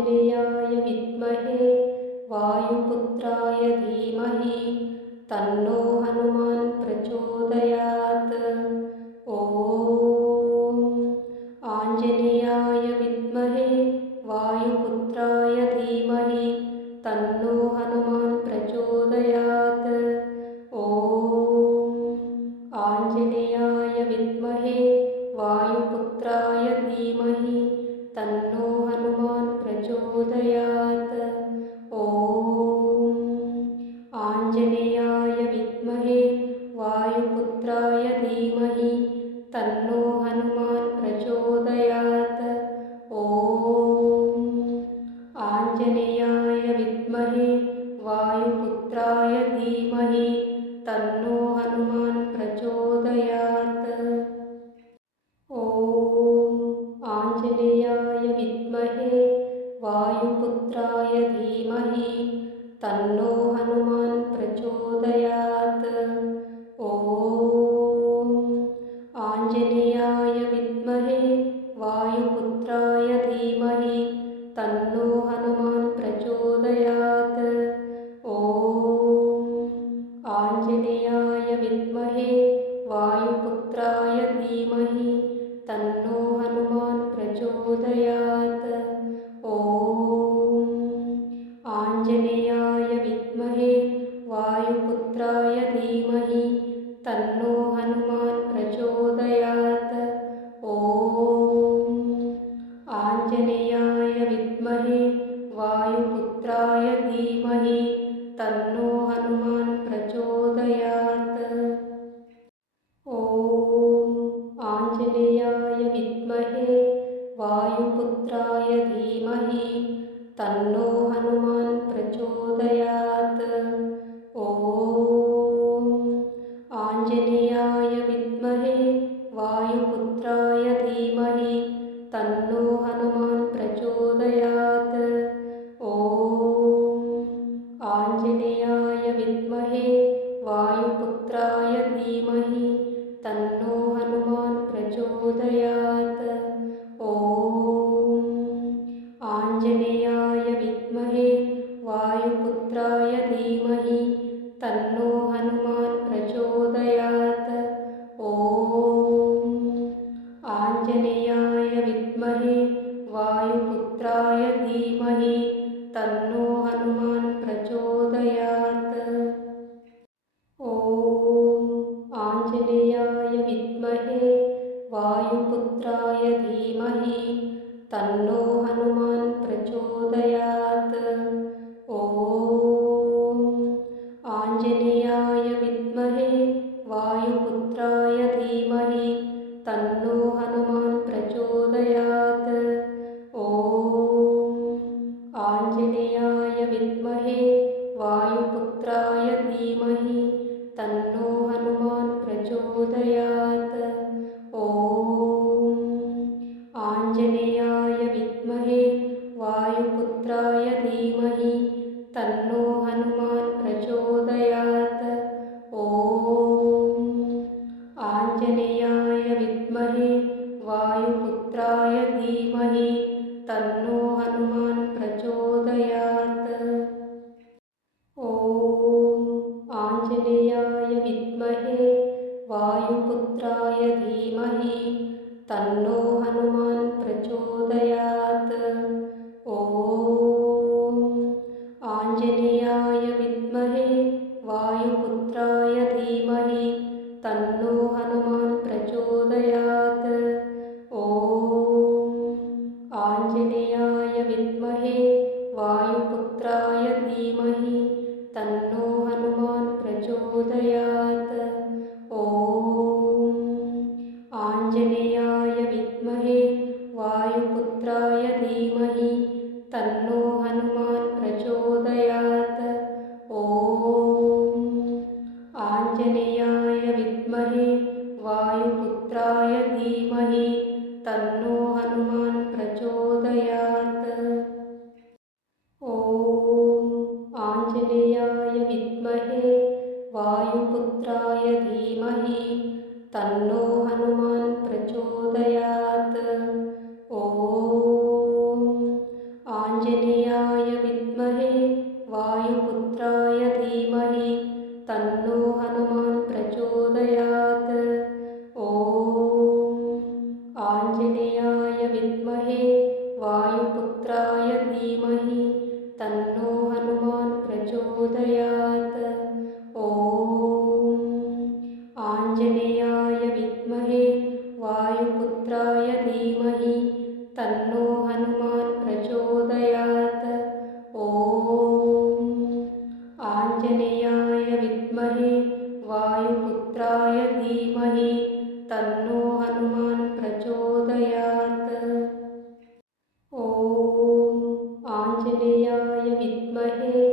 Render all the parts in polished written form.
आञ्जनेयाय विद्महे वायुपुत्राय धीमहि तन्नो हनुमान् प्रचोदयात्। ॐ आञ्जनेयाय विद्महे वायुपुत्राय धीमहि तन्नो हनुमान् प्रचोदयात्। ॐ आञ्जनेयाय विद्महे वायुपुत्राय धीमहि तन्नो हनुमान् प्रचोदयात्। ॐ आञ्जनेयाय विद्महे वायुपुत्राय धीमहि तन्नो हनुमान् प्रचोदयात्। ॐ आञ्जनेयाय विद्महे वायुपुत्राय धीमहि तन्नो हनुमान् प्रचोदयात्। ॐ आञ्जनेयाय विद्महे वायुपुत्राय धीमहि तन्नो हनुमान् प्रचोदयात्। ॐ आञ्जनेयाय विद्महे वायुपुत्राय धीमहि तन्नो हनुमान् प्रचोदयात्। ॐ आञ्जनेयाय विद्महे वायुपुत्राय धीमहि तन्नो हनुमान् प्रचोदयात्। ॐ आञ्जनेयाय विद्महे वायुपुत्राय धीमहि तन्नो हनुमान् प्रचोदयात्। ॐ आञ्जनेयाय विद्महे वायुपुत्राय धीमहि तन्नो हनुमान् प्रचोदयात्। ॐ आञ्जनेयाय विद्महे वायुपुत्राय धीमहि तन्नो हनुमान् प्रचोदयात्। ॐ आञ्जनेयाय विद्महे वायुपुत्राय धीमहि तन्नो हनुमान् प्रचोदयात्। ॐ आञ्जनेयाय विद्महे वायुपुत्राय धीमहि तन्नो हनुमान् प्रचोदयात्। ॐ आञ्जनेयाय विद्महे वायुपुत्राय धीमहि तन्नो हनुमान् प्रचोदयात्। ॐ आञ्जनेयाय विद्महे वायुपुत्राय धीमहि तन्नो हनुमान् प्रचोदयात्। ॐ आञ्जनेयाय विद्महे वायुपुत्राय धीमहि तन्नो हनुमान् प्रचोदयात्। ॐ आञ्जनेयाय विद्महे वायुपुत्राय धीमहि तन्नो हनुमान् प्रचोदयात्। ॐ आञ्जनेयाय विद्महे वायुपुत्राय धीमहि तन्नो हनुमान् प्रचोदयात्। ॐ आञ्जनेयाय विद्महे वायुपुत्राय धीमहि तन्नो हनुमान् प्रचोदयात्। ॐ आञ्जनेयाय विद्महे वायुपुत्राय धीमहि तन्नो हनुमान् प्रचोदयात्। ॐ आञ्जनेयाय विद्महे वायुपुत्राय धीमहि तन्नो हनुमान् प्रचोदयात्। ॐ आञ्जनेयाय विद्महे वायुपुत्राय धीमहि तन्नो हनुमान् प्रचोदयात्। ॐ आञ्जनेयाय विद्महे तन्नो हनुमान् प्रचोदयात्। ॐ आञ्जनेयाय विद्महे वायुपुत्राय धीमहि तन्नो हनुमान् प्रचोदयात्। ॐ आञ्जनेयाय विद्महे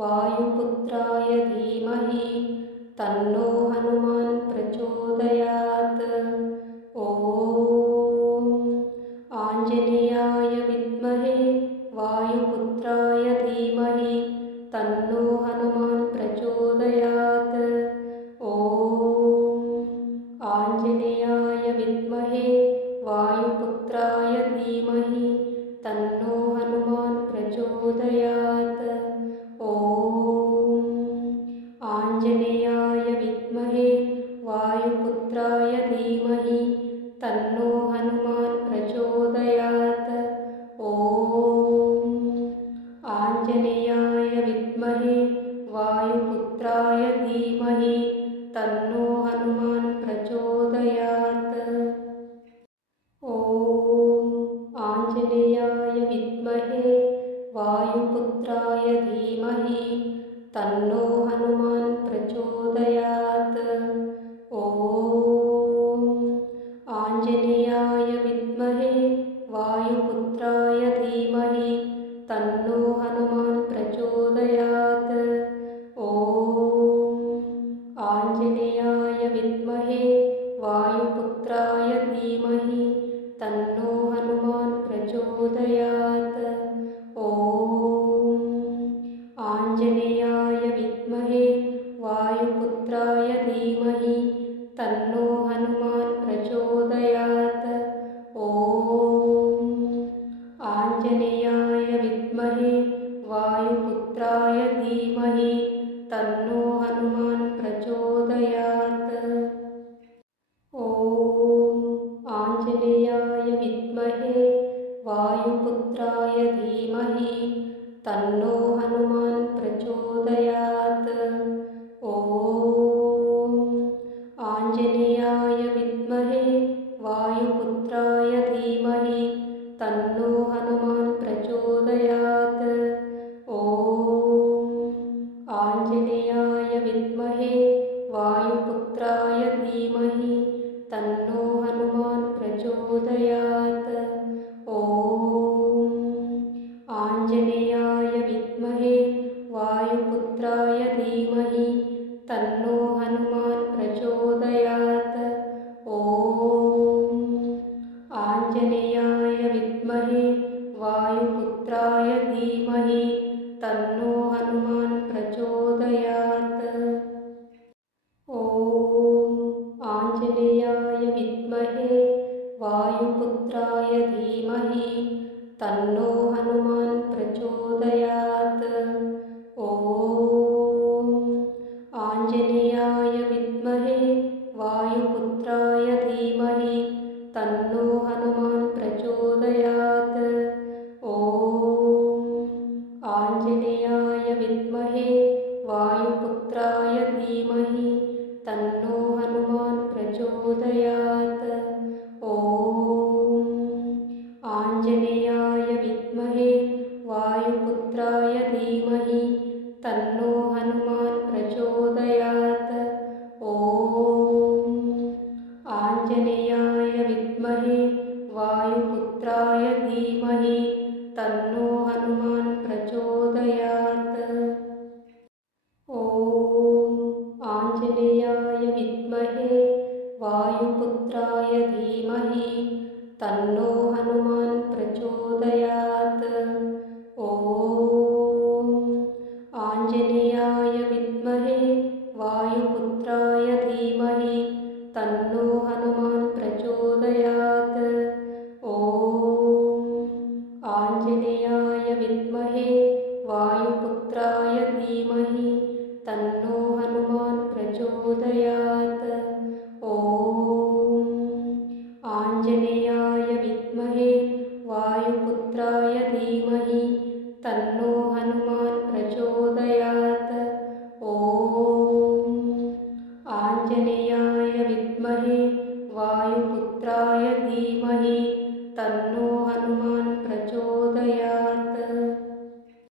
वायुपुत्राय धीमहि तन्नो हनुमान् प्रचोदयात्। ॐ आञ्जनेयाय विद्महे वायुपुत्राय धीमहि तन्नो हनुमान् प्रचोदयात्। ॐ आञ्जनेयाय विद्महे वायुपुत्राय धीमहि तन्नो हनुमान् प्रचोदयात्। ॐ आञ्जनेयाय विद्महे वायुपुत्राय धीमहि तन्नो हनुमान् प्रचोदयात्। ॐ आञ्जनेयाय विद्महे वायुपुत्राय धीमहि तन्नो हनुमान् प्रचोदयात्। ॐ आञ्जनेयाय विद्महे वायुपुत्राय धीमहि तन्नो हनुमान् प्रचोदयात्। ॐ आञ्जनेयाय विद्महे वायुपुत्राय धीमहि तन्नो हनुमान् प्रचोदयात्। ॐ आञ्जनेयाय विद्महे वायुपुत्राय धीमहि तन्नो हनुमान् प्रचोदयात्। ॐ आञ्जनेयाय विद्महे वायुपुत्राय धीमहि तन्नो हनुमान् प्रचोदयात्। ॐ आञ्जनेयाय विद्महे वायुपुत्राय धीमहि तन्नो हनुमान् प्रचोदयात्। ॐ आञ्जनेयाय विद्महे वायुपुत्राय धीमहि तन्नो हनुमान् प्रचोदयात्। ॐ आञ्जनेयाय विद्महे वायुपुत्राय धीमहि तन्नो हनुमान् प्रचोदयात्। ॐ आञ्जनेयाय विद्महे वायुपुत्राय धीमहि तन्नो हनुमान् प्रचोदयात्। ॐ आञ्जनेयाय विद्महे वायुपुत्राय धीमहि तन्नो हनुमान् प्रचोदयात्। ॐ आञ्जनेयाय विद्महे वायुपुत्राय धीमहि तन्नो हनुमान् प्रचोदयात्। ॐ आञ्जनेयाय विद्महे वायुपुत्राय धीमहि तन्नो हनुमान् प्रचोदयात्। ॐ आञ्जनेयाय विद्महे वायुपुत्राय धीमहि तन्नो हनुमान् प्रचोदयात्। ॐ आञ्जनेयाय विद्महे वायुपुत्राय धीमहि तन्नो हनुमान् प्रचोदयात्। ॐ आञ्जनेयाय विद्महे वायुपुत्राय धीमहि तन्नो हनुमान् प्रचोदयात्। ॐ आञ्जनेयाय विद्महे वायुपुत्राय धीमहि तन्नो हनुमान् प्रचोदयात्। ॐ आञ्जनेयाय विद्महे वायुपुत्राय धीमहि तन्नो हनुमान् प्रचोदयात्। ॐ आञ्जनेयाय विद्महे वायुपुत्राय धीमहि तन्नो हनुमान् प्रचोदयात्। ॐ आञ्जनेयाय विद्महे वायुपुत्राय धीमहि तन्नो हनुमान् प्रचोदयात्। ॐ आञ्जनेयाय विद्महे वायुपुत्राय धीमहि तन्नो हनुमान्